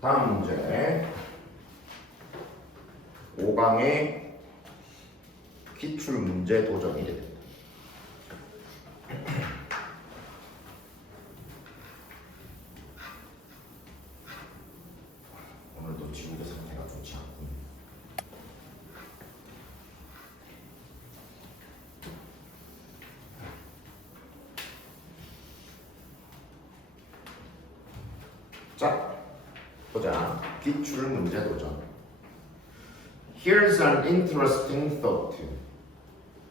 다음 문제 5강의 기출 문제 도전이 됩니다. 오늘도 지구의 상태가 좋지 않군요. 자, 보자. 기출 문제 도전. Here's an interesting thought.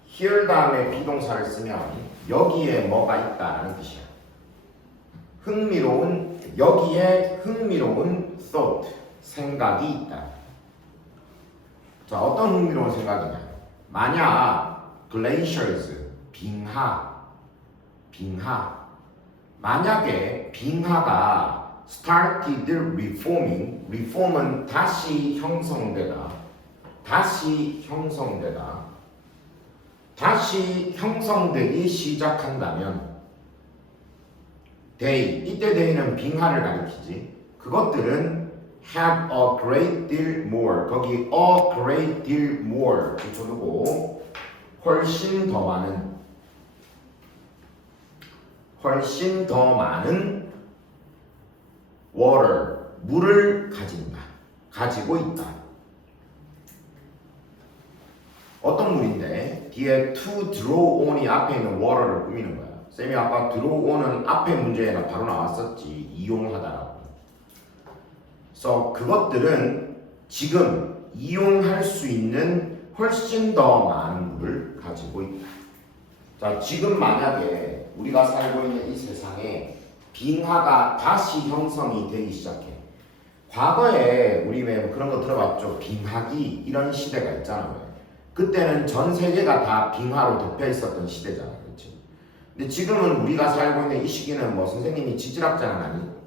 Here 다음에 비동사를 쓰면 여기에 뭐가 있다는 뜻이야. 여기에 흥미로운 thought, 생각이 있다. 자, 어떤 흥미로운 생각이냐? 만약 glaciers, 빙하. 만약에 빙하가 started reform은 다시 형성되기 시작한다면 이때 they는 빙하를 가리키지. 그것들은 have a great deal more, 거기 a great deal more 붙여두고 훨씬 더 많은 water, 물을 가지고 있다. 어떤 물인데 뒤에 to draw on이 앞에 있는 water를 꾸미는 거야. 쌤이 아까 draw on은 앞에 문제에는 바로 나왔었지. 이용하다라고. 그래서 그것들은 지금 이용할 수 있는 훨씬 더 많은 물을 가지고 있다. 자, 지금 만약에 우리가 살고 있는 이 세상에 빙하가 다시 형성이 되기 시작해. 과거에 우리 왜 그런 거 들어봤죠? 빙하기 이런 시대가 있잖아요. 그때는 전 세계가 다 빙하로 덮여 있었던 시대잖아, 그렇지? 근데 지금은 우리가 살고 있는 이 시기는 뭐 선생님이 지질학자는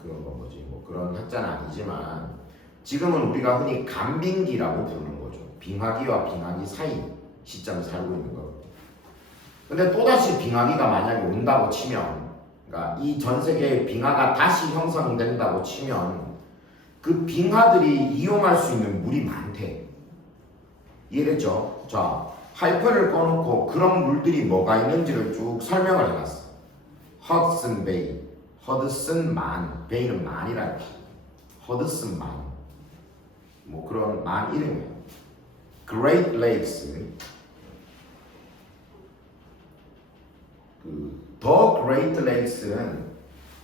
그런 학자는 아니지만 지금은 우리가 흔히 간빙기라고 부르는 거죠. 빙하기와 빙하기 사이 시점에 살고 있는 거거든요. 근데 또다시 빙하기가 만약에 온다고 치면, 그러니까 이 전 세계의 빙하가 다시 형성된다고 치면 그 빙하들이 이용할 수 있는 물이 많대. 이해됐죠? 자, 하이퍼를 꺼놓고 그런 물들이 뭐가 있는지를 쭉 설명을 해놨어. 허드슨 베이, 허드슨 만, 베이는 만이라 했지. 허드슨 만, 뭐 그런 만 이름이에요. Great Lakes, 더 Great Lakes는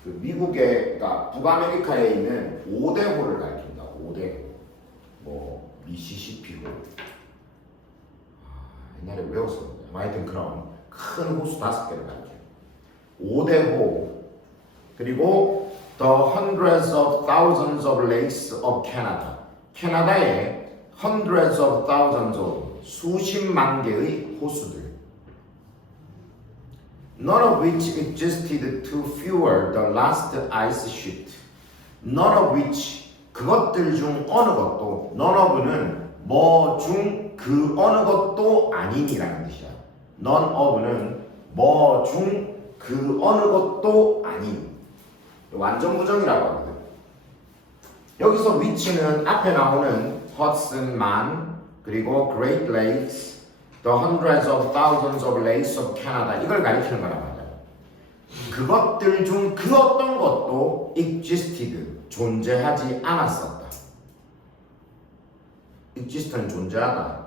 미국의, 그러니까 북아메리카에 있는 5대호를 가리킨다. 5대호, 뭐 미시시피호. 옛날에 외웠었는데 하여튼 그런 큰 호수 5개를 가리켜요. 5대호, 그리고 The hundreds of thousands of lakes of Canada. 캐나다의 hundreds of thousands of, 수십만 개의 호수들. None of which existed to fuel the last ice sheet. None of which, 그것들 중 어느 것도, none of는 뭐 중 그 어느 것도 아닌이라는 뜻이야. None of는 뭐 중 그 어느 것도 아닌. 완전 부정이라고 하거든. 여기서 which는 앞에 나오는 Hudson 만, 그리고 Great Lakes, the hundreds of thousands of lakes of Canada, 이걸 가리키는 거란 말이야. 그것들 중 그 어떤 것도 existed, 존재하지 않았었다. exist는 존재하다.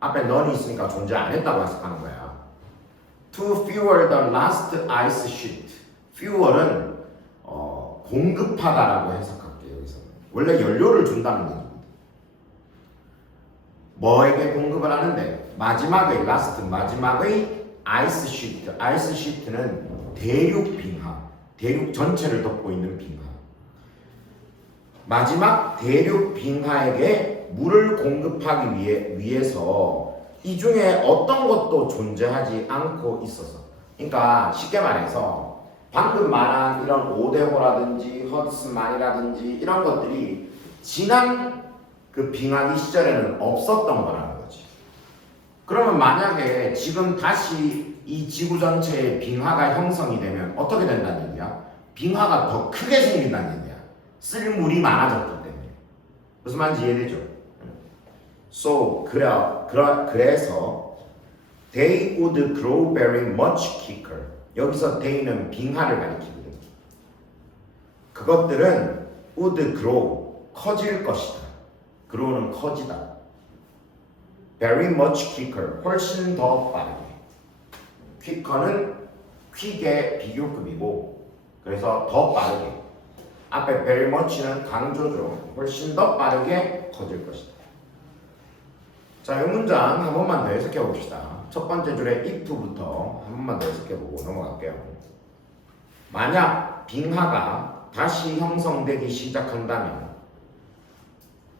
앞에 none이 있으니까 존재 안 했다고 해석하는 거야. To fuel the last ice sheet. fuel은 공급하다라고 해석할게요. 여기서는 원래 연료를 준다는 얘기입니다. 뭐에게 공급을 하는데 마지막의 last, 마지막의 ice sheet. ice sheet는 대륙 빙하, 대륙 전체를 덮고 있는 빙하. 마지막 대륙 빙하에게 물을 공급하기 위해서 이 중에 어떤 것도 존재하지 않고 있어서, 그러니까 쉽게 말해서 방금 말한 이런 5대호라든지 허드슨만이라든지 이런 것들이 지난 그 빙하기 시절에는 없었던 거라는 거지. 그러면 만약에 지금 다시 이 지구 전체에 빙하가 형성이 되면 어떻게 된다는 얘기야? 빙하가 더 크게 생긴다는 얘기야. 쓸 물이 많아졌기 때문에. 무슨 말인지 이해되죠? So 그래서 they would grow very much quicker. 여기서 they는 빙하를 가리키거든. 그것들은 would grow 커질 것이다. grow는 커지다. very much quicker 훨씬 더 빠르게. quicker는 quick의 비교급이고 그래서 더 빠르게. 앞에 very much는 강조죠. 훨씬 더 빠르게 커질 것이다. 자, 이 문장 한 번만 더 해석해 봅시다. 첫 번째 줄의 if부터 한 번만 더 해석해 보고 넘어갈게요. 만약 빙하가 다시 형성되기 시작한다면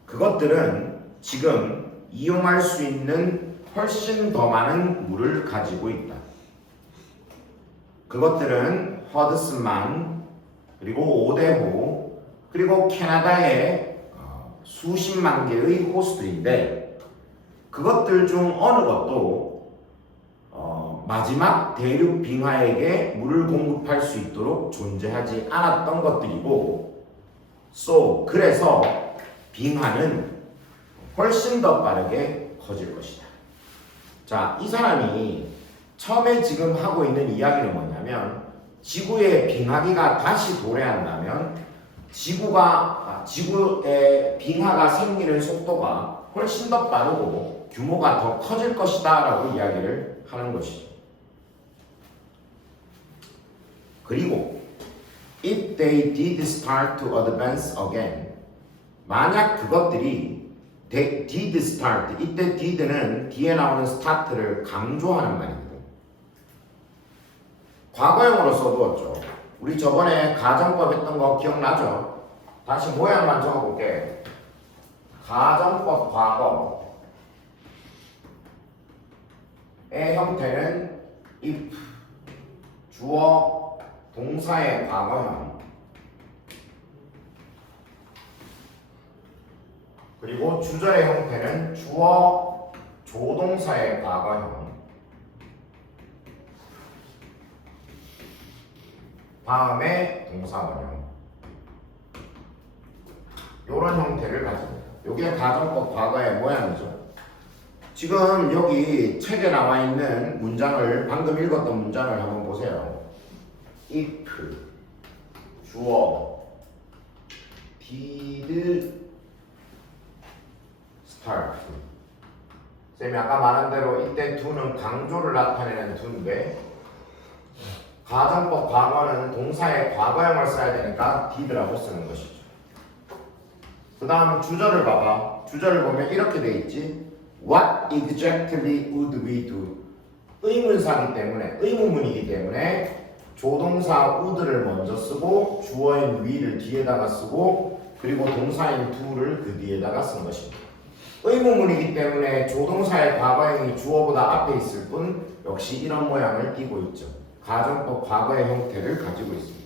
그것들은 지금 이용할 수 있는 훨씬 더 많은 물을 가지고 있다. 그것들은 허드슨만 그리고 오데호 그리고 캐나다의 수십만 개의 호수들인데 그것들 중 어느 것도 마지막 대륙 빙하에게 물을 공급할 수 있도록 존재하지 않았던 것들이고 그래서 빙하는 훨씬 더 빠르게 커질 것이다. 자, 이 사람이 처음에 지금 하고 있는 이야기는 뭐냐면 지구의 빙하기가 다시 도래한다면 지구의 빙하가 생기는 속도가 훨씬 더 빠르고 규모가 더 커질 것이다 라고 이야기를 하는 것이죠. 그리고 if they did start to advance again 만약 그것들이 did start 이때 did는 뒤에 나오는 start를 강조하는 말이거든. 과거형으로 써두었죠. 우리 저번에 가정법 했던 거 기억나죠? 다시 모양만 적어볼게. 가정법 과거의 형태는 if 주어 동사의 과거형 그리고 주절의 형태는 주어 조동사의 과거형 다음에 동사원형 이런 형태를 가집니다. 이게 가정법 과거의 모양이죠. 지금 여기 책에 나와 있는 문장을 방금 읽었던 문장을 한번 보세요. if 주어 did start 쌤이 아까 말한 대로 이때 do는 강조를 나타내는 do인데 가정법 과거는 동사의 과거형을 써야 되니까 did라고 쓰는 것이죠. 그 다음 주절을 봐봐. 주절을 보면 이렇게 돼 있지. What exactly would we do? 의문사기 때문에 의문문이기 때문에 조동사 would를 먼저 쓰고 주어인 we를 뒤에다가 쓰고 그리고 동사인 do를 그 뒤에다가 쓴 것입니다. 의문문이기 때문에 조동사의 과거형이 주어보다 앞에 있을 뿐 역시 이런 모양을 띠고 있죠. 가정법 과거의 형태를 가지고 있습니다.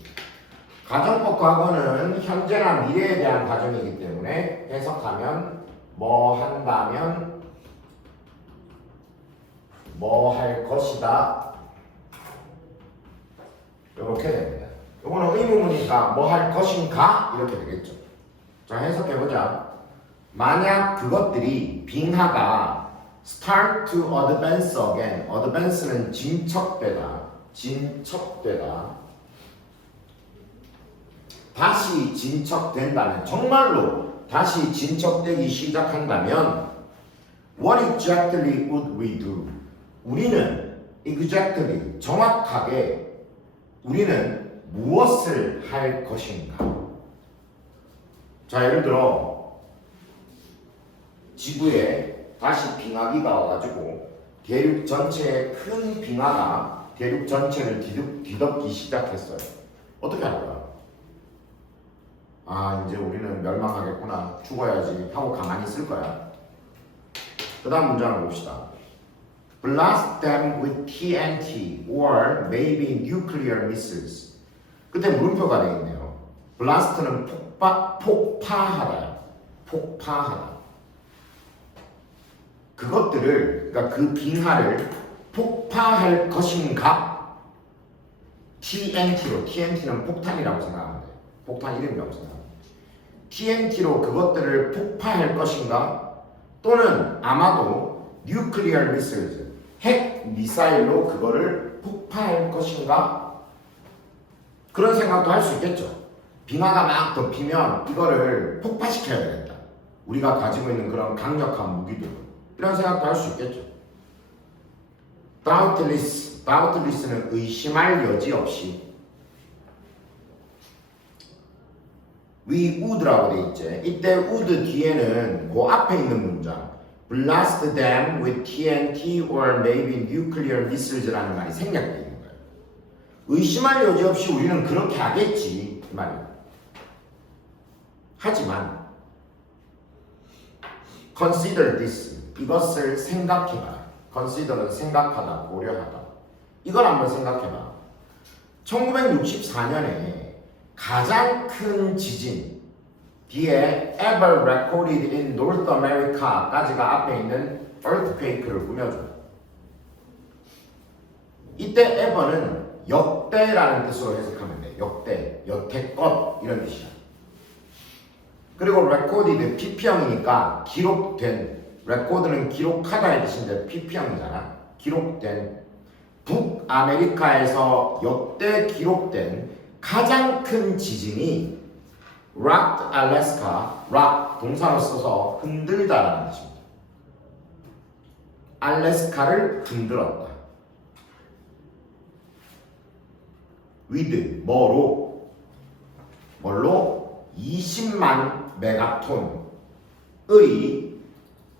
가정법 과거는 현재나 미래에 대한 가정이기 때문에 해석하면 뭐 한다면 뭐 할 것이다 이렇게 됩니다. 이거는 의문문이니까 뭐 할 것인가 이렇게 되겠죠. 자, 해석해보자. 만약 그것들이 빙하가 start to advance again advance는 진척되다 다시 진척된다면 정말로 다시 진척되기 시작한다면 what exactly would we do? 우리는 exactly 정확하게 우리는 무엇을 할 것인가? 자, 예를 들어 지구에 다시 빙하기가 와가지고 대륙 전체에 큰 빙하가 대륙 전체를 뒤덮기 시작했어요. 어떻게 할까요? 아, 이제 우리는 멸망하겠구나, 죽어야지 하고 가만히 있을 거야. 그 다음 문장을 봅시다. Blast them with TNT or maybe nuclear missiles. 끝에 물음표가 되어 있네요. Blast는 폭파하다. 그것들을, 그러니까 그 빙하를 폭파할 것인가? TNT로, TNT는 폭탄이라고 생각하면 돼요. 폭탄 이름이라고 생각하면 돼요. TNT로 그것들을 폭파할 것인가? 또는 아마도 nuclear missiles, 핵 미사일로 그거를 폭파할 것인가? 그런 생각도 할 수 있겠죠. 빙하가 막 덮이면 이거를 폭파시켜야 되겠다. 우리가 가지고 있는 그런 강력한 무기들, 이런 생각도 할 수 있겠죠. doubtless는 의심할 여지 없이. we would라고 돼 있지. 이때 would 뒤에는 그 앞에 있는 문장 blast them with TNT or maybe nuclear missiles라는 말이 생략되어 있는 거예요. 의심할 여지 없이 우리는 그렇게 하겠지 이 말이에요. 하지만 consider this, 이것을 생각해봐. consider는 생각하다, 고려하다. 이걸 한번 생각해봐. 1964년에 가장 큰 지진 뒤에 ever recorded in North America까지가 앞에 있는 earthquake를 꾸며줘. 이때 ever는 역대라는 뜻으로 해석하면 돼. 역대, 여태껏 이런 뜻이야. 그리고 recorded pp형이니까 기록된, record는 기록하다의 뜻인데 pp형이잖아. 기록된, 북아메리카에서 역대 기록된 가장 큰 지진이 rocked Alaska, rock 동사로 써서 흔들다라는 뜻입니다. 알래스카를 흔들었다. with 뭘로 20만 메가톤의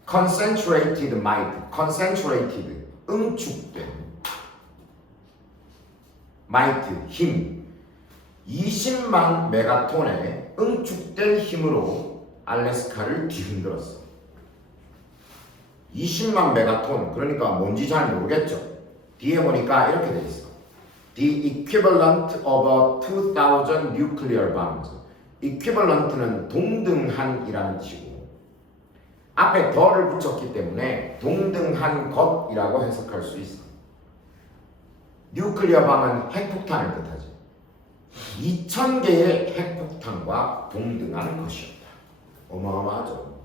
concentrated might, concentrated 응축된 might 힘, 20만 메가톤의 응축된 힘으로 알래스카를 뒤흔들었어. 20만 메가톤, 그러니까 뭔지 잘 모르겠죠. 뒤에 보니까 이렇게 돼 있어. The equivalent of 2,000 nuclear bombs. equivalent는 동등한이라는 뜻이고 앞에 더를 붙였기 때문에 동등한 것이라고 해석할 수 있어. 뉴클리어 밤은 핵폭탄을 뜻하지. 2,000개의 핵폭탄과 동등한 것이었다. 어마어마하죠.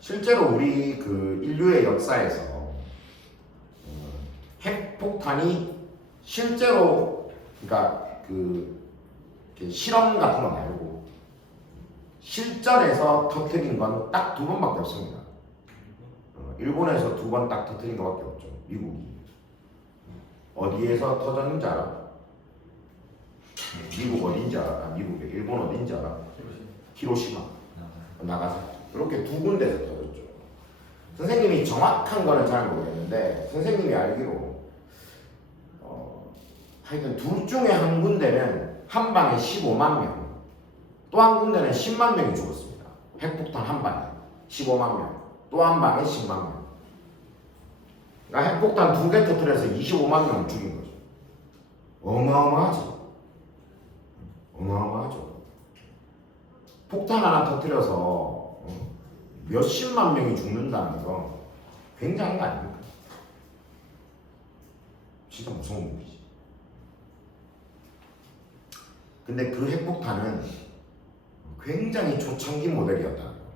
실제로 우리 그 인류의 역사에서 핵폭탄이 실제로 그러니까 그 실험 같은 거 말고 실전에서 터뜨린 건 딱 2번밖에 없습니다. 일본에서 2번 딱 터뜨린 것밖에 없죠. 미국이. 어디에서 터졌는지 알아? 미국 어딘지 알아? 미국에 일본 어딘지 알아? 히로시마, 나가사키. 이렇게 2군데에서 터졌죠. 선생님이 정확한 거는 잘 모르겠는데 선생님이 알기로 하여튼 둘 중에 한 군데는 한 방에 15만 명, 또 한 군데는 10만 명이 죽었습니다. 핵폭탄 한 방에 15만 명, 또 한 방에 10만 명. 그러니까 핵폭탄 2개 터뜨려서 25만 명을 죽인 거죠. 어마어마하죠. 어마어마하죠. 폭탄 하나 터뜨려서 몇십만 명이 죽는다는 거 굉장한 거 아닙니까? 진짜 무서운 무기지. 근데 그 핵폭탄은 굉장히 초창기 모델이었다는 거예요.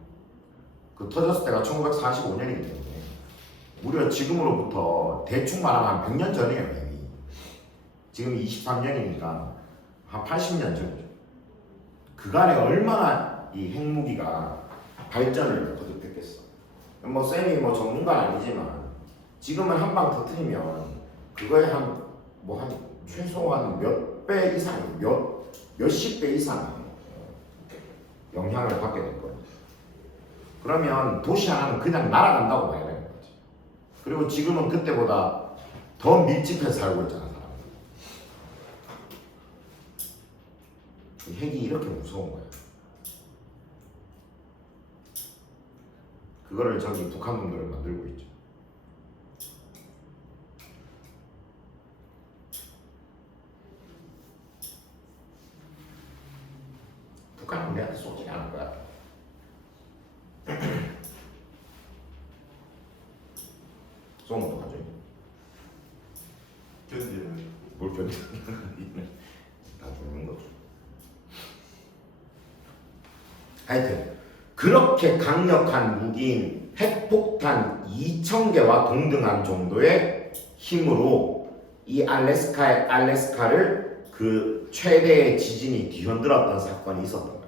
그 터졌을 때가 1945년이기 때문에 무려 지금으로부터 대충 말하면 한 100년 전이에요. 이미. 지금 23년이니까 한 80년 전이죠. 그간에 얼마나 이 핵무기가 발전을 거듭했겠어. 뭐 쌤이 뭐 전문가는 아니지만 지금은 한 방 터뜨리면 그거에 한 최소한 몇 배 이상, 몇십 배 이상의 영향을 받게 될 거예요. 그러면 도시 하나는 그냥 날아간다고 봐야 되는 거지. 그리고 지금은 그때보다 더 밀집해서 살고 있잖아, 사람들이. 핵이 이렇게 무서운 거야. 그거를 저기 북한 놈들을 만들고 있죠. 북한은 우리한테 쏘지 않을 거야. 쏘면 어떡하죠? 견디는 뭘 견디는 다 죽는 거죠. 하여튼 그렇게 강력한 무기인 핵폭탄 2,000개와 동등한 정도의 힘으로 이 알래스카를 그 최대의 지진이 뒤흔들었던 사건이 있었던 거예요.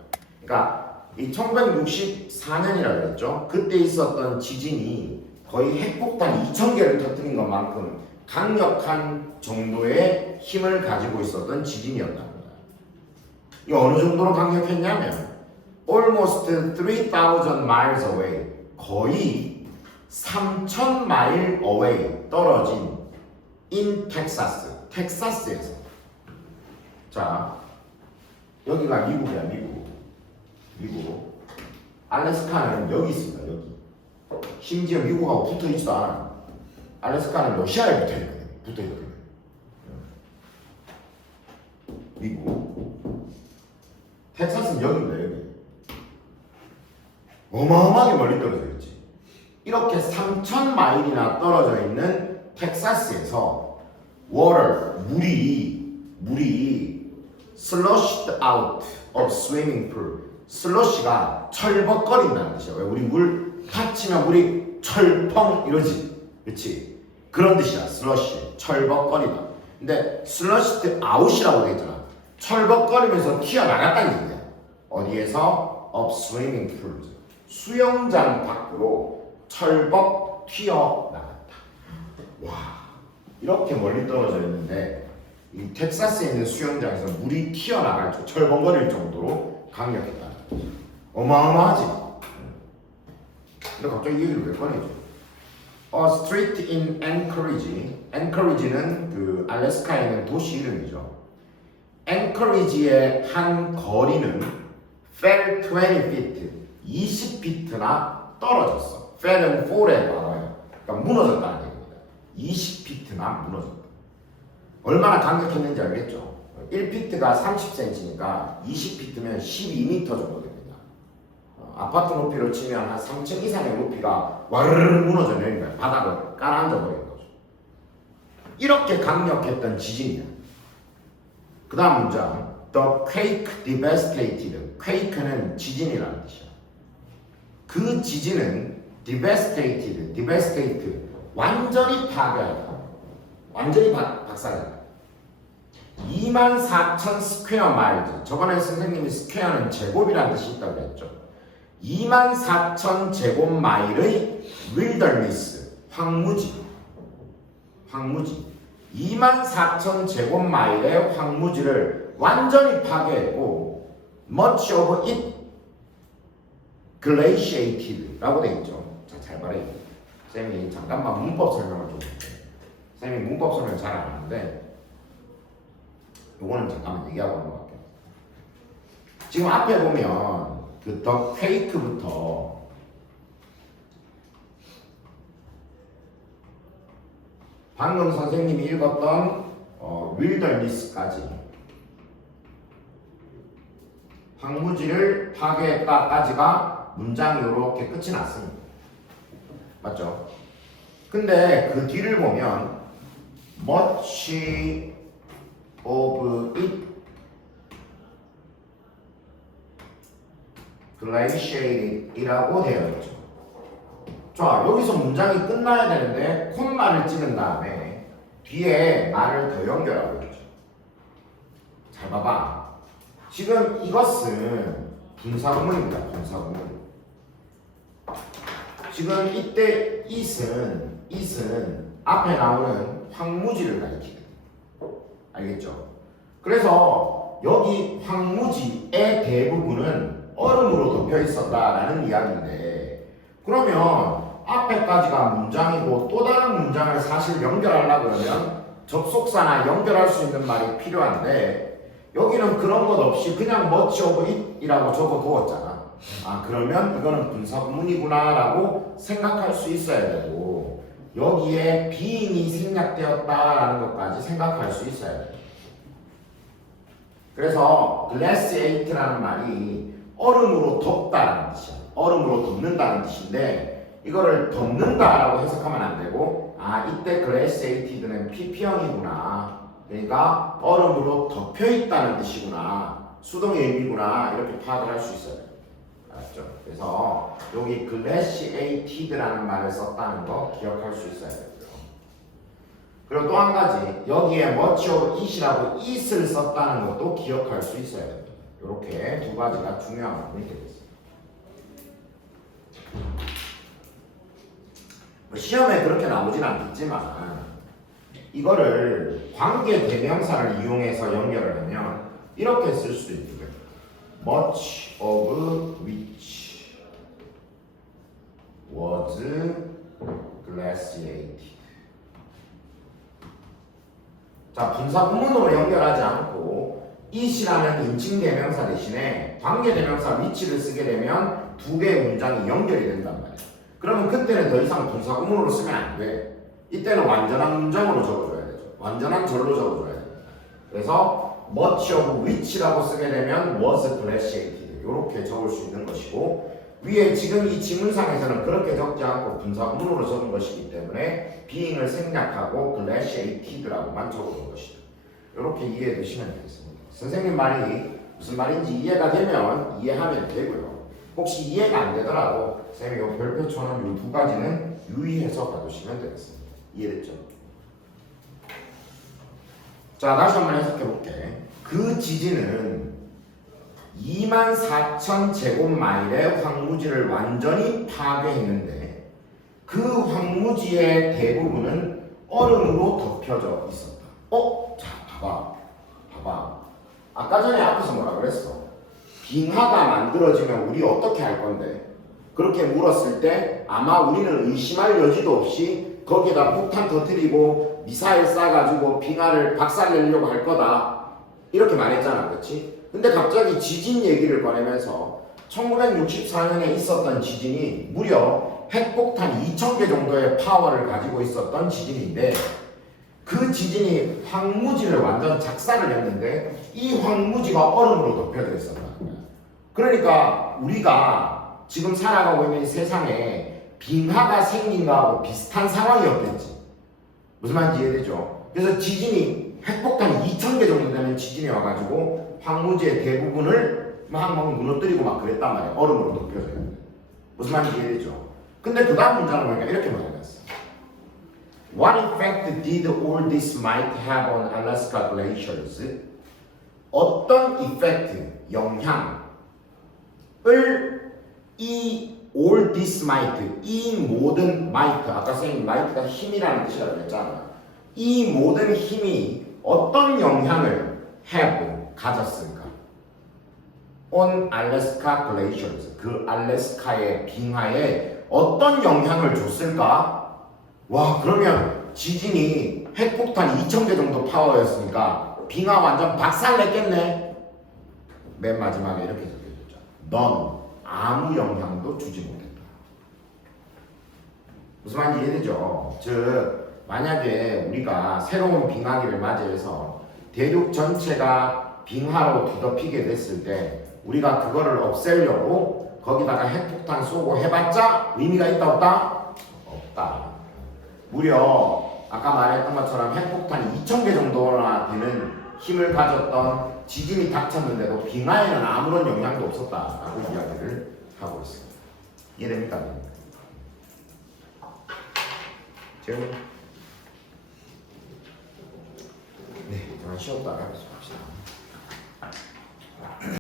그러니까 이 1964년이라고 했죠. 그때 있었던 지진이 거의 핵폭탄 2,000개를 터뜨린 것만큼 강력한 정도의 힘을 가지고 있었던 지진이었다는 거예요. 이 어느 정도로 강력했냐면 almost 3,000 miles away, 거의 3,000마일 away 떨어진 in Texas, 텍사스에서. 자, 여기가 미국이야, 미국. 알래스카는 여기 있습니다, 여기. 심지어 미국하고 붙어 있지도 않아요. 알래스카는 러시아에 붙어 있거든요. 미국. 텍사스는 여기입니다, 여기. 어마어마하게 멀리 떨어져 있지. 이렇게 3,000마일이나 떨어져 있는 텍사스에서 물이 slushed out of swimming pool. 슬러시가 철벅거린다는 뜻이야. 왜 우리 물 탁치면 물이 철펑 이러지, 그렇지? 그런 뜻이야. 슬러시, 철벅거리다. 근데 slushed out이라고 돼 있잖아. 철벅거리면서 튀어나갔다는 얘기야. 어디에서? of swimming pool. 수영장 밖으로 철벅 튀어나갔다. 와, 이렇게 멀리 떨어져 있는데 이 텍사스에 있는 수영장에서 물이 튀어나갈 정 철벙거릴 정도로 강력했다. 어마어마하지. 근데 갑자기 이 얘기를 왜 꺼내죠? A street in Anchorage. Anchorage는 그 알래스카에 있는 도시 이름이죠. Anchorage의 한 거리는 fell 20 feet, 20피트나 떨어졌어. fell은 fall에 말아요. 그러니까 무너졌다는 얘기입니다. 20피트나 무너졌다. 얼마나 강력했는지 알겠죠? 1피트가 30cm니까 20피트면 12m 정도 됩니다. 아파트 높이로 치면 한 3층 이상의 높이가 와르르 무너져 내린 거야. 바닥을 깔아앉아 버리는 거죠. 이렇게 강력했던 지진이야. 그 다음 문장. The quake devastated. quake는 지진이라는 뜻이야. 그 지진은 devastate, 완전히 파괴했다. 완전히 박살냈다. 24,000 스퀘어 마일즈. 저번에 선생님이 스퀘어는 제곱이라는 뜻이 있다고 했죠. 24,000 제곱마일의 윌더니스, 황무지. 24,000 제곱마일의 황무지를 완전히 파괴했고 much of it glaciated라고 돼 있죠. 자, 잘 말해요. 쌤이 잠깐만 문법 설명을 좀 할게요. 쌤이 문법 설명 잘 안 하는데 요거는 잠깐만 얘기하고 넘어갈게요. 지금 앞에 보면 그 더 퀘이크부터 방금 선생님이 읽었던 윌더니스까지 황무지를 파괴했다까지가 문장이 이렇게 끝이 났습니다. 맞죠? 근데 그 뒤를 보면 much of it glaciated이라고 되어 있죠. 자, 여기서 문장이 끝나야 되는데 콤마를 찍은 다음에 뒤에 말을 더 연결하고 있죠. 잘 봐봐. 지금 이것은 분사구문입니다. 분사구문. 지금 이때 it은 앞에 나오는 황무지를 가리키거든요. 알겠죠? 그래서 여기 황무지의 대부분은 얼음으로 덮여 있었다라는 이야기인데, 그러면 앞에까지가 문장이고 또 다른 문장을 사실 연결하려고 그러면 접속사나 연결할 수 있는 말이 필요한데, 여기는 그런 것 없이 그냥 much of it이라고 적어두었잖아. 아, 그러면 이거는 분사구문이구나 라고 생각할 수 있어야 되고, 여기에 being이 생략되었다라는 것까지 생각할 수 있어야 돼. 그래서 glaciate라는 말이 얼음으로 덮다라는 뜻이야. 얼음으로 덮는다는 뜻인데, 이거를 덮는다라고 해석하면 안 되고, 아, 이때 glaciated는 PP형이구나. 그러니까 얼음으로 덮여 있다는 뜻이구나. 수동의 의미구나. 이렇게 파악을 할 수 있어요. 맞죠? 그래서 여기 glaciated라는 말을 썼다는 거 기억할 수 있어야 되고요. 그리고 또 한 가지 여기에 much of it이라고 it을 썼다는 것도 기억할 수 있어야 됩니다. 이렇게 두 가지가 중요한 부분이 되겠습니다. 시험에 그렇게 나오진 않겠지만 이거를 관계 대명사를 이용해서 연결을 하면 이렇게 쓸 수도 있는 거예요. Much of which was glaciated. 자, 분사 구문으로 연결하지 않고 it이라는 인칭 대명사 대신에 관계 대명사 which를 쓰게 되면 두 개의 문장이 연결이 된단 말이에요. 그러면 그때는 더 이상 분사 구문으로 쓰면 안 돼. 이때는 완전한 문장으로 적어줘야 되죠. 완전한 절로 적어줘야 돼요. 그래서 much of which라고 쓰게 되면 was glaciated 이렇게 적을 수 있는 것이고, 위에 지금 이 지문상에서는 그렇게 적지 않고 분사 구문으로 적은 것이기 때문에 being을 생략하고 glaciated라고만 적어준 것이죠. 이렇게 이해해 두시면 되겠습니다. 선생님 말이 무슨 말인지 이해가 되면 이해하면 되고요. 혹시 이해가 안 되더라도 선생님이 이 별표처럼 이 두 가지는 유의해서 봐주시면 되겠습니다. 이해됐죠? 자, 다시 한번 해석해 볼게. 그 지진은 24,000제곱마일의 황무지를 완전히 파괴했는데 그 황무지의 대부분은 얼음으로 덮여져 있었다. 자, 봐봐. 아까 전에 앞에서 뭐라 그랬어? 빙하가 만들어지면 우리 어떻게 할 건데? 그렇게 물었을 때 아마 우리는 의심할 여지도 없이 거기에다 폭탄 터뜨리고 미사일 쏴가지고 빙하를 박살내려고 할 거다. 이렇게 말했잖아, 그렇지? 근데 갑자기 지진 얘기를 꺼내면서 1964년에 있었던 지진이 무려 핵폭탄 2,000개 정도의 파워를 가지고 있었던 지진인데 그 지진이 황무지를 완전 작살을 했는데 이 황무지가 얼음으로 덮여져 있었다. 그러니까 우리가 지금 살아가고 있는 이 세상에 빙하가 생긴 거하고 비슷한 상황이었겠지. 무슨 말인지 이해되죠? 그래서 지진이 핵폭탄 2,000개 정도 되는 지진이 와가지고 황무지의 대부분을 막 무너뜨리고 막 그랬단 말이야. 얼음으로 덮여져 있는. 무슨 말인지 이해되죠? 근데 그 다음 문장을 보니까 이렇게 말해놨어. What effect did all this might have on Alaska glaciers? 어떤 effect, 영향을 이 all this might, 이 모든 might, 아까 선생님 might가 힘이라는 뜻이라고 그랬잖아. 이 모든 힘이 어떤 영향을 have, 가졌을까? on Alaska glaciers, 그 알래스카의 빙하에 어떤 영향을 줬을까? 와, 그러면 지진이 핵폭탄 2,000개 정도 파워였으니까 빙하 완전 박살냈겠네. 맨 마지막에 이렇게 적혀있죠. 넌 아무 영향도 주지 못했다. 무슨 말인지 이해되죠? 즉 만약에 우리가 새로운 빙하기를 맞이해서 대륙 전체가 빙하로 뒤덮이게 됐을 때 우리가 그거를 없애려고 거기다가 핵폭탄 쏘고 해봤자 의미가 있다 없다? 없다. 무려 아까 말했던 것처럼 핵폭탄이 2,000개 정도나 되는 힘을 가졌던 지진이 닥쳤는데도 빙하에는 아무런 영향도 없었다라고 이야기를 하고 있습니다. 이해됩니까? 질문? 네, 잠깐 쉬었다가 계속 합시다.